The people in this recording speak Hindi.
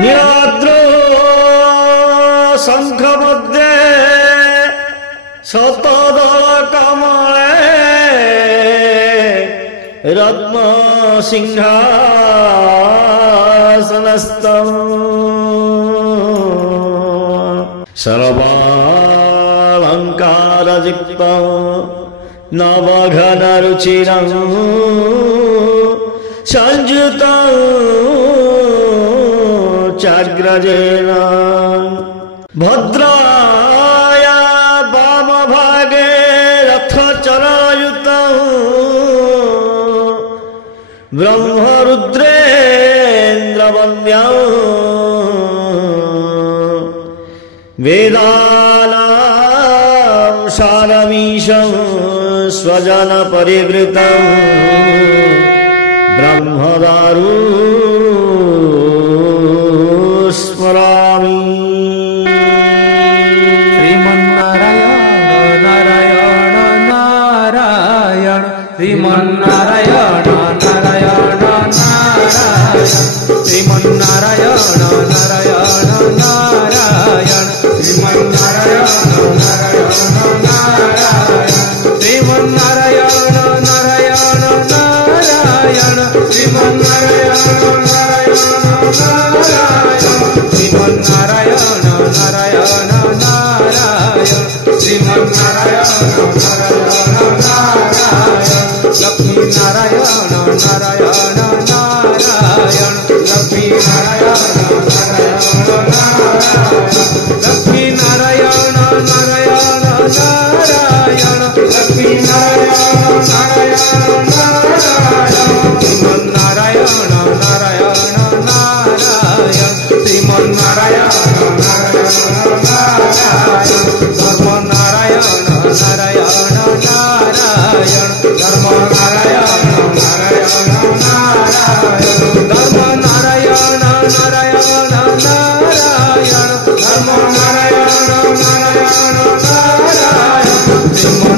नीलाद्रो शंख मध्ये शतदल कमले रत्न सिंहासनस्थं सर्वालंकारयुक्तं नवघनरुचिरं संयुतं चाग्रजेन भद्राया वामभागे रथचरायुतं ब्रह्मरुद्रेन्द्रवन्द्यं वेदानां सारमीशं स्वजनपरिवृतं ब्रह्मदारु स्मरामि। श्रीमन्नारायण नारायण नारायण श्रीमन्नारायण नारायण नारायण श्रीमन्नारायण नारायण नारायण श्रीमन्नारायण नारायण नारायण श्रीमन्नारायण नारायण नारायण श्रीमन्नारायण नारायण नारायण श्रीमन्नारायण नारायण नारायण श्रीमन्नारायण नारायण नारायण लक्ष्मी नारायण नारायण नारायण लक्ष्मी नारायण नारायण नारायण लक्ष्मी नारायण नारायण नारायण लक्ष्मी नारायण नारायण नारायण श्रीमन्नारायण नारायण नारायण श्रीमन्नारायण नारायण नारायण धर्म नारायण नारायण नारायण धर्म नारायण नारायण नारायण धर्म नारायण नारायण नारायण धर्म नारायण नारायण नारायण